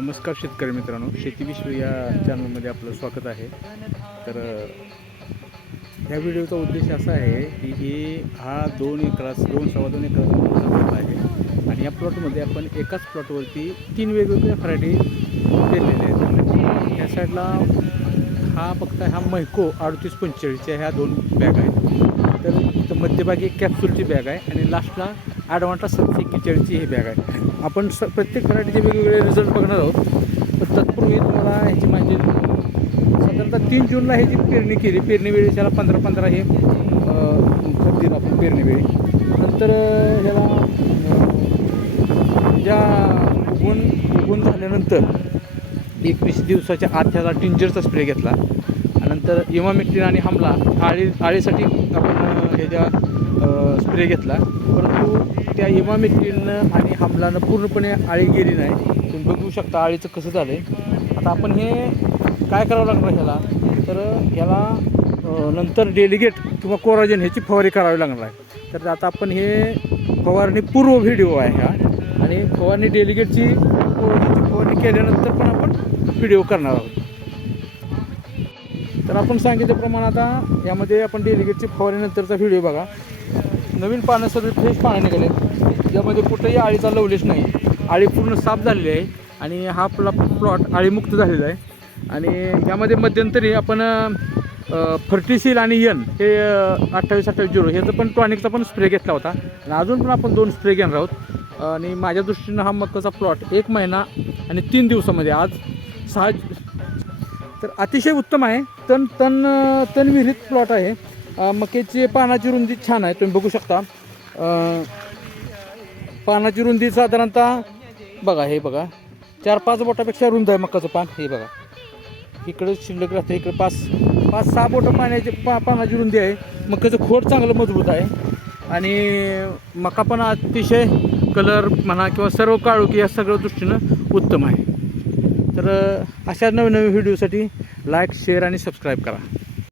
नमस्कार शेतकरी मित्रांनो शेती विश्व या चॅनलमध्ये आपलं स्वागत आहे. तर ह्या व्हिडिओचा उद्देश असा आहे की हे हा दोन एकरास दोन सव्वा दोन एकराचा प्लॉट आहे. आणि या प्लॉटमध्ये आपण एकाच प्लॉटवरती तीन वेगवेगळ्या व्हरायटी केलेल्या आहेत. ह्या साईडला हा फक्त हा मैको अडतीस पंचेचाळीसच्या ह्या दोन बॅग आहेत. तर इथं मध्यभागी एक कॅप्सूलची बॅग आहे आणि लास्टला ॲडवांटा सातशे किचडची ही बॅग आहे. आपण स प्रत्येक व्हरायटीचे वेगवेगळे रिझल्ट बघणार आहोत. तर तत्पूर्वी तुम्हाला ह्याची माहिती साधारणतः तीन जूनला ह्याची पेरणी केली. पेरणीवेळी त्याला पंधरा पंधरा हे खत दिलं आपण पेरणीवेळी नंतर ह्याला ज्या उगवून उगवून झाल्यानंतर एकवीस दिवसाच्या आत ह्याला टिंजरचा स्प्रे घेतला. नंतर इमामिक्टिन आणि हमला आळी आळीसाठी आपण ह्याच्या स्प्रे घेतला. परंतु त्या इमामिक्टिन आणि हमलानं पूर्णपणे आळी गेली नाही. तुम्ही बघू शकता आळीचं कसं झालं आहे आता आपण हे काय करावं लागणार ह्याला? तर ह्याला नंतर डेलिगेट किंवा कोराजन ह्याची फवारणी करावी लागणार आहे. तर आता आपण हे फवारणी पूर्व व्हिडिओ आहे हा. आणि फवारणी डेलिगेटची फवारणी केल्यानंतर पण आपण व्हिडिओ करणार आहोत. तर आपण सांगितल्याप्रमाणे आता यामध्ये आपण डेलिगेटची फवारणीनंतरचा व्हिडिओ बघा. नवीन पानं सगळे फ्रेश पानं निघाले यामध्ये कुठेही आळीचा लवलेच नाही. आळी पूर्ण साफ झालेली आहे आणि हा आपला प्लॉट आळीमुक्त झालेला आहे. आणि यामध्ये मध्यंतरी आपण फर्टिसिल आणि यन हे अठ्ठावीस अठ्ठावीस झिरो ह्याचं पण टॉनिकचा पण स्प्रे घेतला होता. आणि अजून पण आपण दोन स्प्रे घेणार आहोत. आणि माझ्या दृष्टीनं हा मक्काचा प्लॉट एक महिना आणि तीन दिवसामध्ये आज सहा तर अतिशय उत्तम आहे. तण तण तण विहिरीत प्लॉट आहे मकेची मक्याची पानाची रुंदी छान आहे. तुम्ही बघू शकता. पानाची रुंदी साधारणतः बघा हे बघा. चार पाच बोटापेक्षा रुंद आहे मकाचं पान. हे बघा. इकडं शिल्लक राहतं इकडं पाच पाच सहा बोटं पाण्याची पा पानाची रुंदी आहे. मक्याचं खोड चांगलं मजबूत आहे. आणि मका पण अतिशय कलर म्हणा किंवा सर्व काळोखी या सगळ्या दृष्टीनं उत्तम आहे. तर अशा नवीन नवीन व्हिडिओसाठी लाईक शेअर आणि सबस्क्राईब करा.